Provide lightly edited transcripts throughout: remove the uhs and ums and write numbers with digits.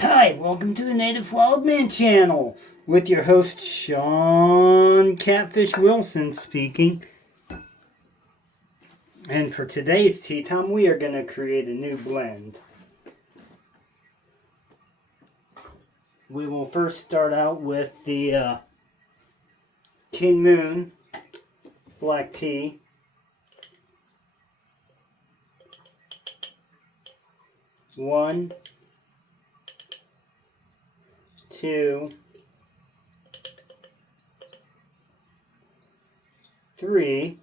Hi, welcome to the Native Wildman channel with your host Sean Catfish Wilson speaking. And for today's tea time, we are going to create a new blend. We will first start out with the King Moon black tea. One, two, three.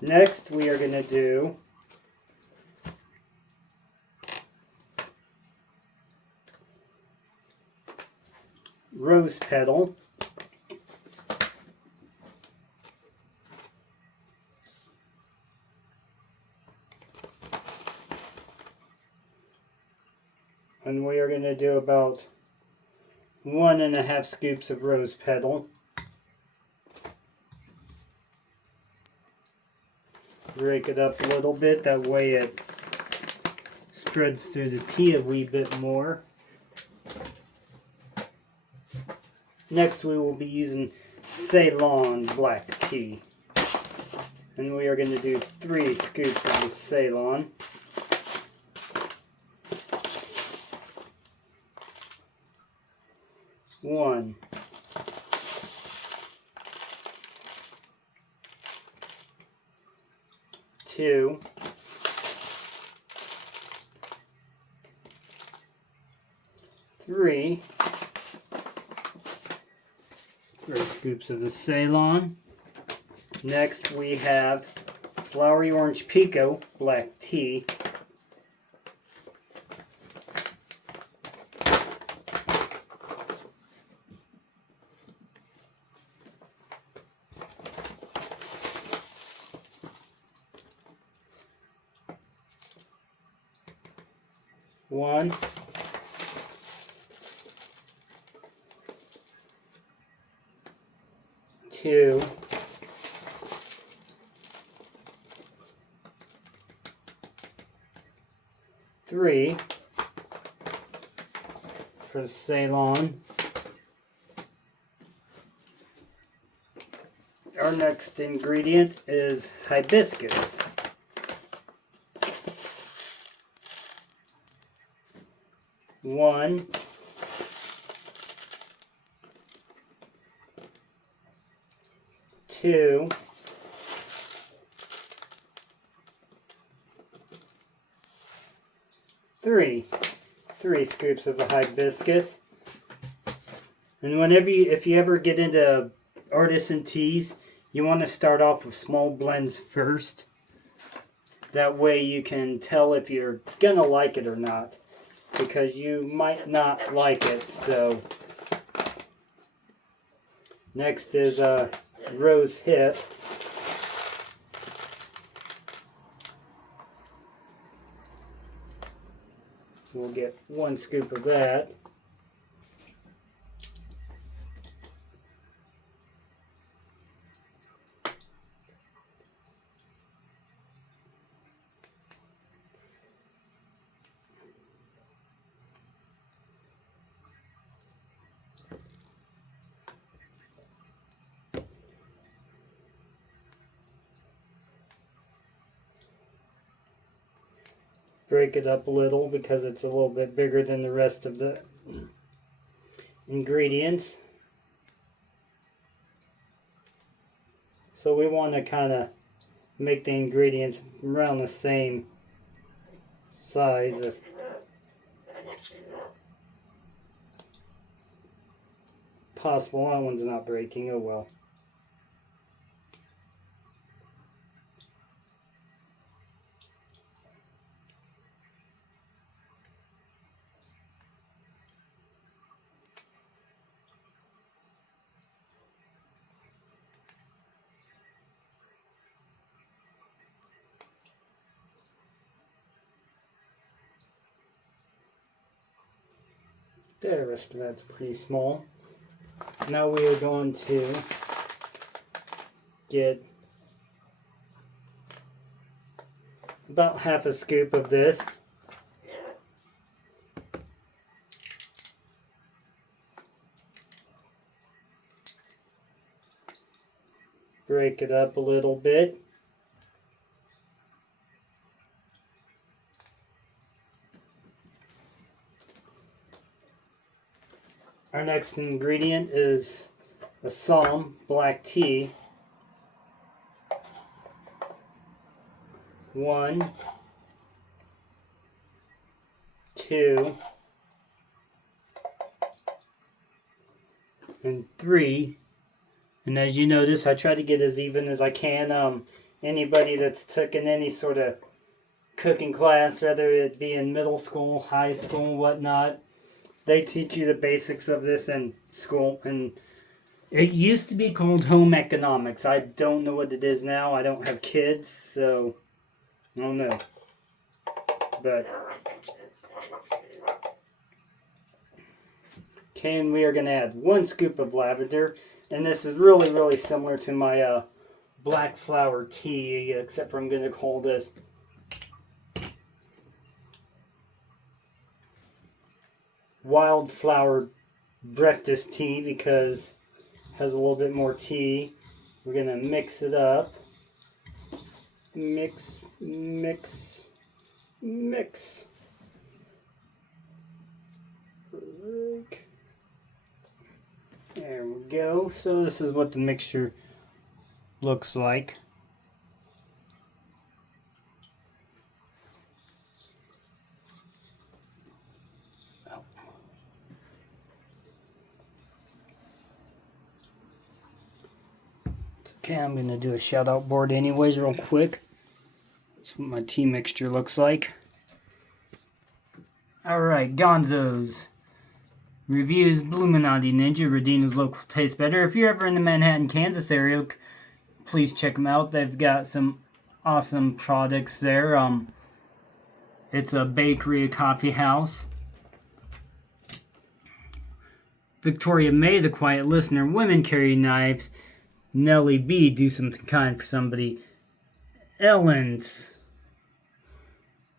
Next, we are going to do rose petal. And we are going to do about 1.5 scoops of rose petal. Break it up a little bit, that way it spreads through the tea a wee bit more. Next we will be using Ceylon black tea. And we are going to do 3 scoops of the Ceylon. One, two, three. 3 scoops of the Ceylon. Next we have Flowery Orange Pico black tea. One, two, three for the Ceylon. Our next ingredient is hibiscus. One, two, three. 3 scoops of the hibiscus. And if you ever get into artisan teas, you want to start off with small blends first. That way you can tell if you're gonna like it or not, because you might not like it. So next is rose hip. We'll get 1 scoop of that. Break it up a little because it's a little bit bigger than the rest of the ingredients. So we want to kind of make the ingredients around the same size if possible. That one's not breaking, oh well. The rest of that's pretty small. Now we are going to get about half a scoop of this. Break it up a little bit. Our next ingredient is Assam black tea. 1, 2, and 3. And as you notice, I try to get as even as I can. Anybody that's taken any sort of cooking class, whether it be in middle school, high school, whatnot, they teach you the basics of this in school. And it used to be called home economics. I don't know what it is now. I don't have kids, so I don't know. But okay, and we are going to add 1 scoop of lavender. And this is really, really similar to my black flower tea, except for I'm going to call this wildflower breakfast tea because it has a little bit more tea. We're going to mix it up. Mix, mix, mix. There we go. So this is what the mixture looks like. Oh. Okay, I'm going to do a shout out board anyways real quick. That's what my tea mixture looks like. Alright, Gonzo's reviews Bluminati Ninja, Radina's local taste better. If you're ever in the Manhattan, Kansas area, please check them out. They've got some awesome products there. It's a bakery, a coffee house. Victoria May, the quiet listener. Women carry knives. Nellie B, do something kind for somebody. Ellen's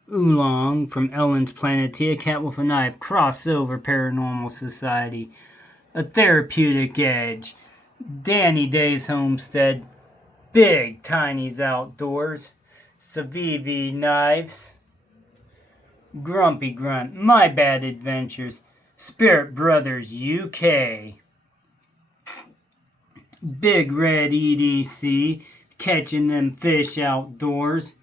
Oolong from Ellen's Planet Tea, a cat with a knife. Crossover Paranormal Society. A Therapeutic Edge. Danny Dave's Homestead. Big Tiny's Outdoors. Savivi Knives. Grumpy Grunt. My Bad Adventures. Spirit Brothers UK. Big Red EDC. Catching Them Fish Outdoors.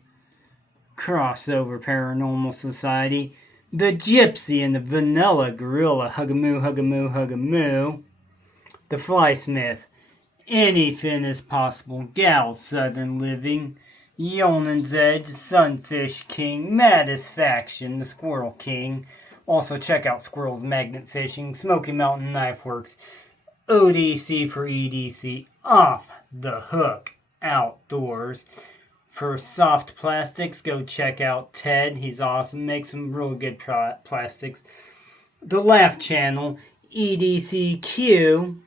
Crossover Paranormal Society. The Gypsy and the Vanilla Gorilla. Hugamoo, Hugamoo, Hugamoo. The Flysmith. Anything is possible. Gal Southern Living. Yonan's Edge. Sunfish King. Maddest Faction. The Squirrel King. Also check out Squirrel's Magnet Fishing. Smoky Mountain Knife Works. ODC for EDC. Off the Hook Outdoors. For soft plastics, go check out Ted. He's awesome. Makes some real good plastics. The Laugh Channel. EDCQ.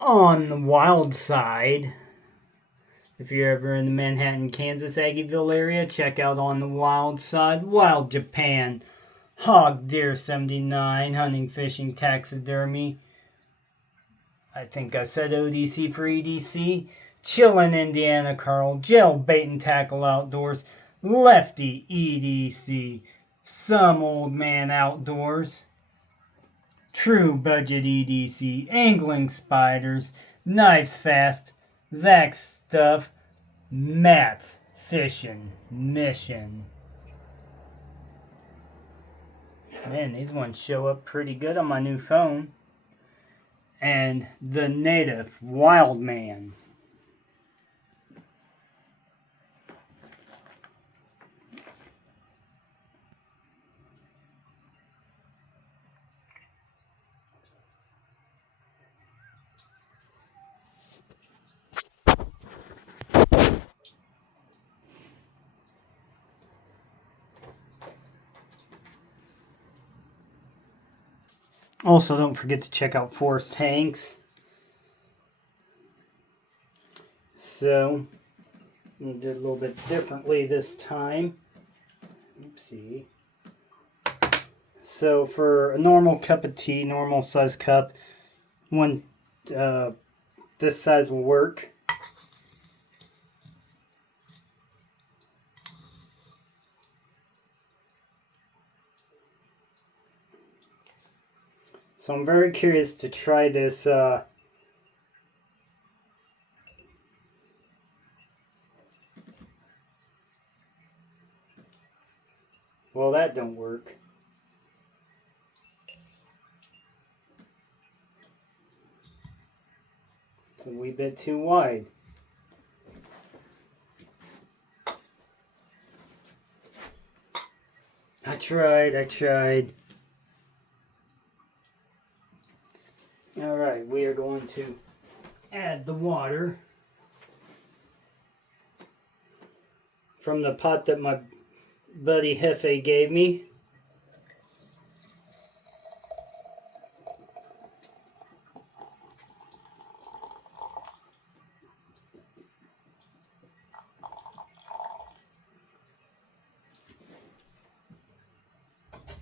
On the wild side, if you're ever in the Manhattan, Kansas, Aggieville area, check out On the Wild Side. Wild Japan. Hog Deer 79. Hunting, fishing, taxidermy. I think I said ODC for EDC. Chillin' Indiana Carl. Gel Bait and Tackle Outdoors. Lefty EDC. Some Old Man Outdoors. True Budget EDC. Angling Spiders. Knives Fast. Zach's Stuff. Matt's Fishing Mission. Man, these ones show up pretty good on my new phone. And The Native Wild Man. Also, don't forget to check out Forest Hanks. So, I'm going to do it a little bit differently this time. Oopsie. So, for a normal cup of tea, normal size cup, one this size will work. So I'm very curious to try this well, that don't work. It's a wee bit too wide. I tried. Alright, we are going to add the water from the pot that my buddy Hefe gave me.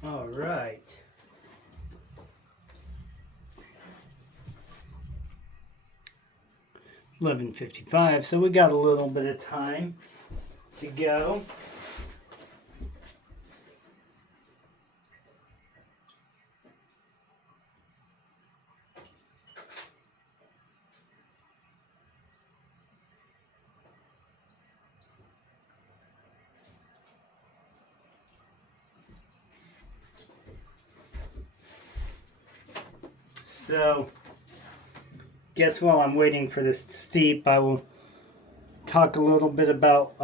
Alright. $11:55, so we got a little bit of time to go. So, guess while I'm waiting for this to steep, I will talk a little bit about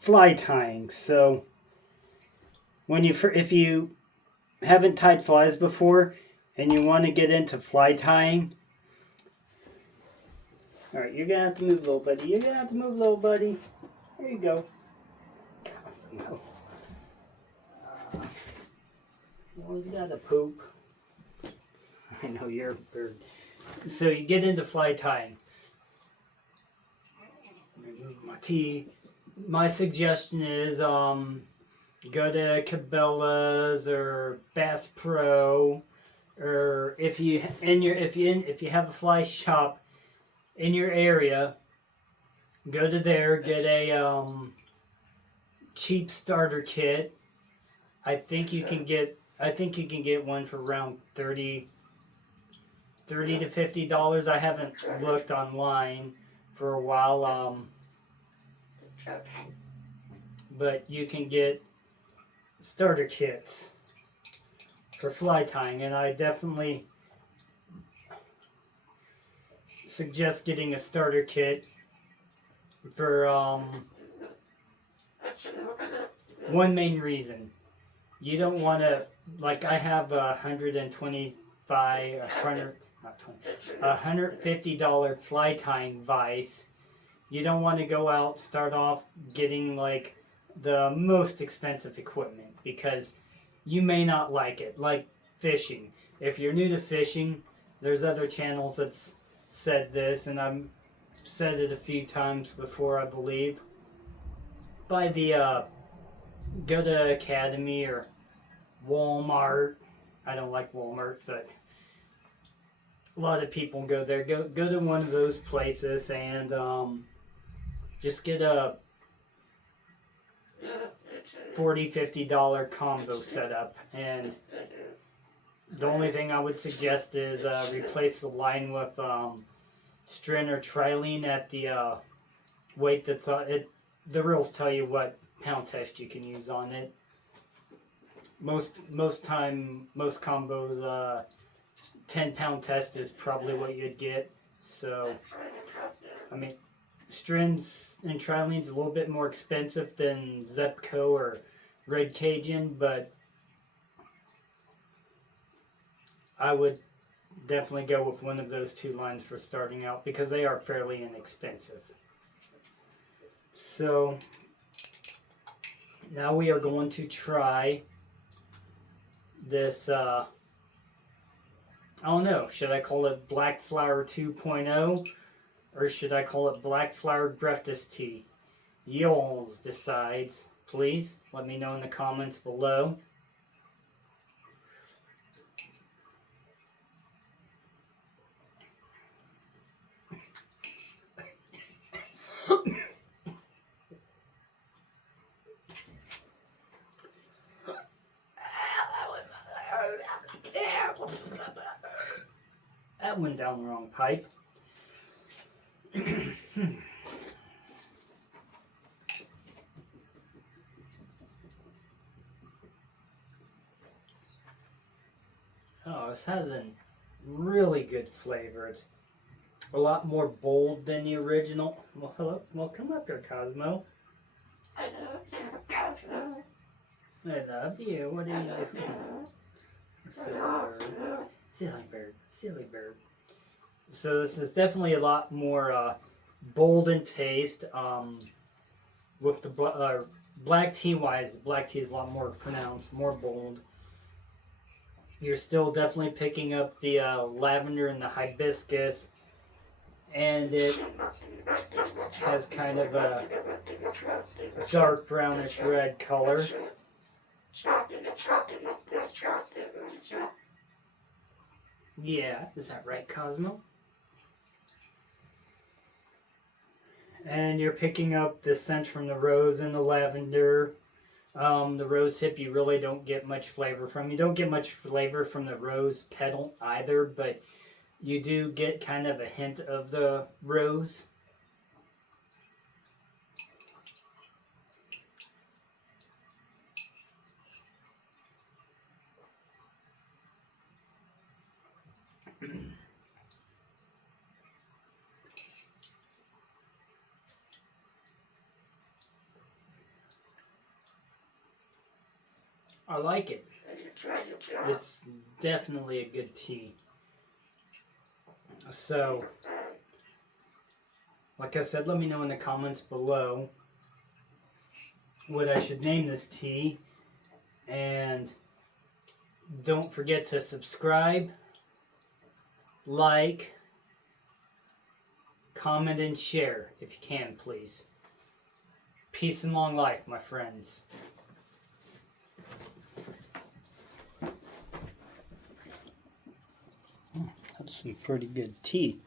fly tying. So, if you haven't tied flies before and you want to get into fly tying, all right, you're gonna have to move, little buddy. You're gonna have to move, little buddy. There you go. No. You always gotta poop. I know you're a bird. So you get into fly tying. Remove my tea. My suggestion is go to Cabela's or Bass Pro, or if you have a fly shop in your area, go to there, get a cheap starter kit. I think you can get one for around $30 to $50. I haven't looked online for a while, but you can get starter kits for fly tying, and I definitely suggest getting a starter kit for one main reason. You don't want to, like, I have a $150 fly tying vise. You don't want to go out, start off getting like the most expensive equipment, because you may not like it. Like fishing. If you're new to fishing, there's other channels that's said this, and I've said it a few times before, I believe. Go to Academy or Walmart. I don't like Walmart, but a lot of people go there. Go to one of those places and just get a $40-50 combo setup. And the only thing I would suggest is replace the line with Stren or Trilene at the weight that's on it. The rules tell you what pound test you can use on it. Most combos, 10-pound test is probably what you'd get. So, I mean, Stren's and Trilene's a little bit more expensive than Zepco or Red Cajun, but I would definitely go with one of those two lines for starting out, because they are fairly inexpensive. So, now we are going to try this I don't know. Should I call it Black Flower 2.0 or should I call it Black Flower Dreftus Tea? Y'all decides. Please let me know in the comments below. That went down the wrong pipe. Oh, this has a really good flavor. It's a lot more bold than the original. Well, hello. Well, come up here, Cosmo. I love you. What are you doing? Silly bird. Silly bird. Silly bird. So this is definitely a lot more bold in taste. With the black tea wise, black tea is a lot more pronounced, more bold. You're still definitely picking up the lavender and the hibiscus, and it has kind of a dark brownish red color. Yeah, is that right, Cosmo? And you're picking up the scent from the rose and the lavender. The rose hip you really don't get much flavor from. You don't get much flavor from the rose petal either, but you do get kind of a hint of the rose. I like it. It's definitely a good tea. So, like I said, let me know in the comments below what I should name this tea. And don't forget to subscribe, like, comment, and share if you can, please. Peace and long life, my friends. That's some pretty good tea.